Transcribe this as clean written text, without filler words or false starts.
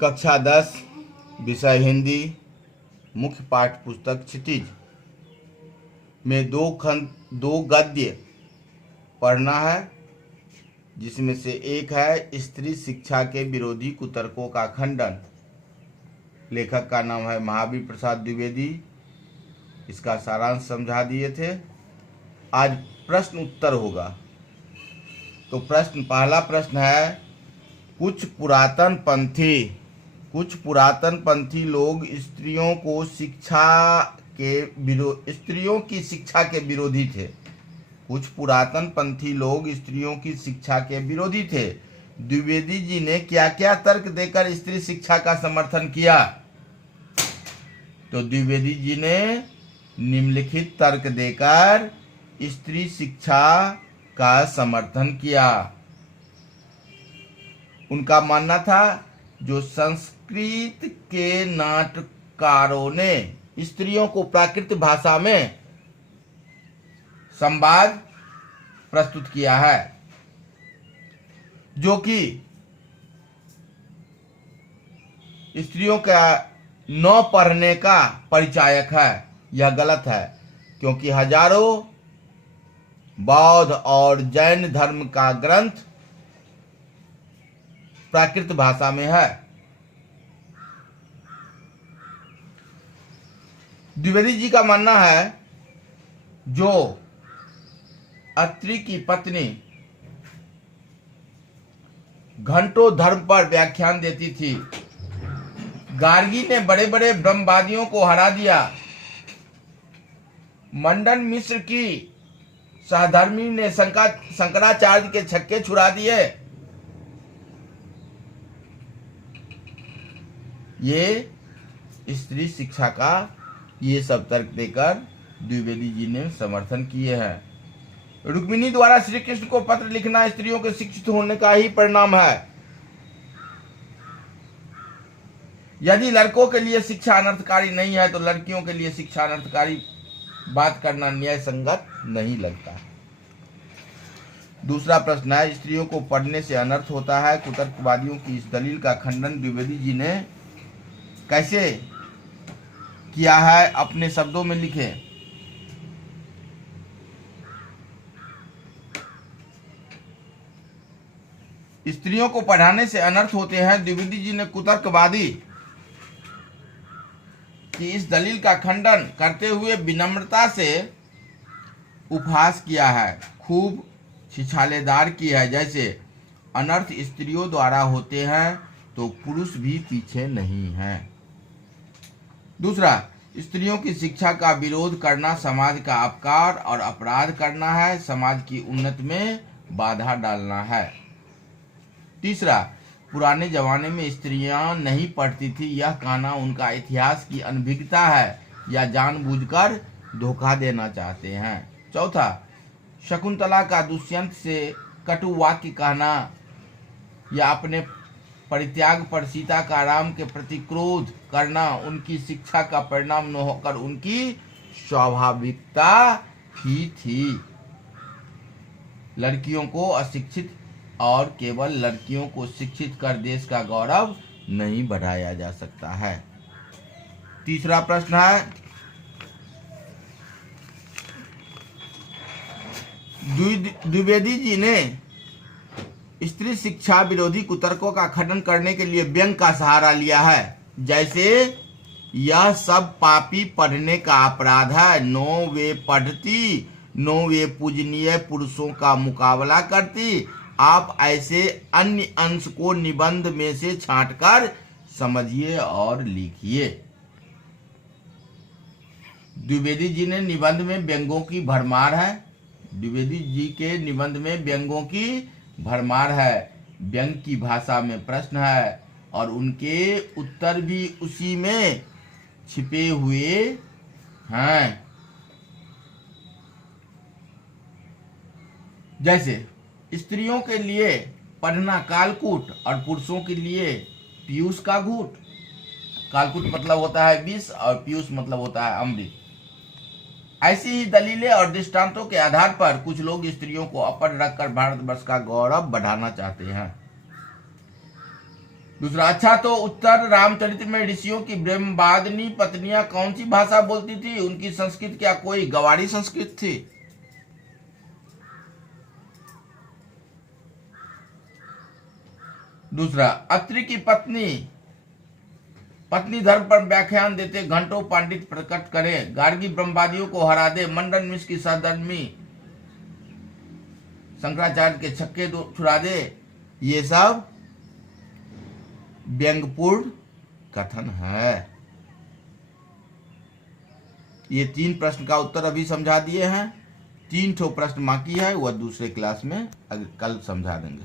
कक्षा 10 विषय हिंदी मुख्य पाठ्य पुस्तक क्षितिज में दो गद्य पढ़ना है, जिसमें से एक है स्त्री शिक्षा के विरोधी कुतर्कों का खंडन। लेखक का नाम है महावीर प्रसाद द्विवेदी। इसका सारांश समझा दिए थे। आज प्रश्न उत्तर होगा। तो पहला प्रश्न है, कुछ पुरातन पंथी लोग स्त्रियों की शिक्षा के विरोधी थे। कुछ पुरातन पंथी लोग स्त्रियों की शिक्षा के विरोधी थे। द्विवेदी जी ने क्या क्या तर्क देकर स्त्री शिक्षा का समर्थन किया? तो द्विवेदी जी ने निम्नलिखित तर्क देकर स्त्री शिक्षा का समर्थन किया। उनका मानना था, जो संस्कृत के नाटककारों ने स्त्रियों को प्राकृत भाषा में संवाद प्रस्तुत किया है, जो कि स्त्रियों का न पढ़ने का परिचायक है, यह गलत है। क्योंकि हजारों बौद्ध और जैन धर्म का ग्रंथ प्राकृत भाषा में है। द्विवेदी जी का मानना है, जो अत्रि की पत्नी घंटों धर्म पर व्याख्यान देती थी। गार्गी ने बड़े बड़े ब्रह्मवादियों को हरा दिया। मंडन मिश्र की सहधर्मी ने शंकराचार्य के छक्के छुड़ा दिए। ये स्त्री शिक्षा का ये सब तर्क देकर द्विवेदी जी ने समर्थन किए हैं। रुक्मिणी द्वारा श्री कृष्ण को पत्र लिखना स्त्रियों के शिक्षित होने का ही परिणाम है। यदि लड़कों के लिए शिक्षा अनर्थकारी नहीं है, तो लड़कियों के लिए शिक्षा अनर्थकारी बात करना न्याय संगत नहीं लगता। दूसरा प्रश्न है, स्त्रियों को पढ़ने से अनर्थ होता है। कुतर्कवादियों की इस दलील का खंडन द्विवेदी जी ने कैसे किया है, अपने शब्दों में लिखें। स्त्रियों को पढ़ाने से अनर्थ होते हैं। द्विवेदी जी ने कुतर्कवादी की इस दलील का खंडन करते हुए विनम्रता से उपहास किया है, खूब छिछालेदार की है। जैसे अनर्थ स्त्रियों द्वारा होते हैं तो पुरुष भी पीछे नहीं हैं। दूसरा, स्त्रियों की शिक्षा का विरोध करना समाज का अपकार और अपराध करना है, समाज की उन्नति में बाधा डालना है। तीसरा, पुराने जमाने में स्त्रियां नहीं पढ़ती थी, यह कहना उनका इतिहास की अनभिज्ञता है या जानबूझकर धोखा देना चाहते हैं। चौथा, शकुंतला का दुष्यंत से कटु वाक्य कहना या अपने परित्याग पर सीता का राम के प्रति क्रोध करना उनकी शिक्षा का परिणाम न होकर उनकी स्वाभाविकता ही थी। लड़कियों को अशिक्षित और केवल लड़कियों को शिक्षित कर देश का गौरव नहीं बढ़ाया जा सकता है। तीसरा प्रश्न है, द्विवेदी जी ने स्त्री शिक्षा विरोधी कुतर्कों का खंडन करने के लिए व्यंग का सहारा लिया है। जैसे, यह सब पापी पढ़ने का अपराध है, नो वे पढ़ती, नो वे पूजनीय पुरुषों का मुकाबला करती। आप ऐसे अन्य अंश को निबंध में से छांटकर समझिए और लिखिए। द्विवेदी जी ने निबंध में व्यंगों की भरमार है। द्विवेदी जी के निबंध में व्यंगों की भरमार है। व्यंग की भाषा में प्रश्न है और उनके उत्तर भी उसी में छिपे हुए हैं। जैसे, स्त्रियों के लिए पढ़ना कालकूट और पुरुषों के लिए पीयूष का घूट। कालकूट मतलब होता है विष और पीयूष मतलब होता है अमृत। ऐसी ही दलीलें और दृष्टांतों के आधार पर कुछ लोग स्त्रियों को अपढ़ रखकर भारतवर्ष का गौरव बढ़ाना चाहते हैं। दूसरा, अच्छा तो उत्तर रामचरित में ऋषियों की ब्रह्मवादिनी पत्नियां कौन सी भाषा बोलती थी? उनकी संस्कृत क्या कोई गवारी संस्कृत थी? दूसरा, अत्रि की पत्नी धर्म पर व्याख्यान देते घंटों पंडित प्रकट करे, गार्गी ब्रह्मवादियों को हरा दे, मंडन मिश्र की सहधर्मी शंकराचार्य के छक्के छुड़ा दे, ये सब व्यंग्यपूर्ण कथन है। ये 3 प्रश्न का उत्तर अभी समझा दिए हैं। 3 ठो प्रश्न बाकी है, वह दूसरे क्लास में कल समझा देंगे।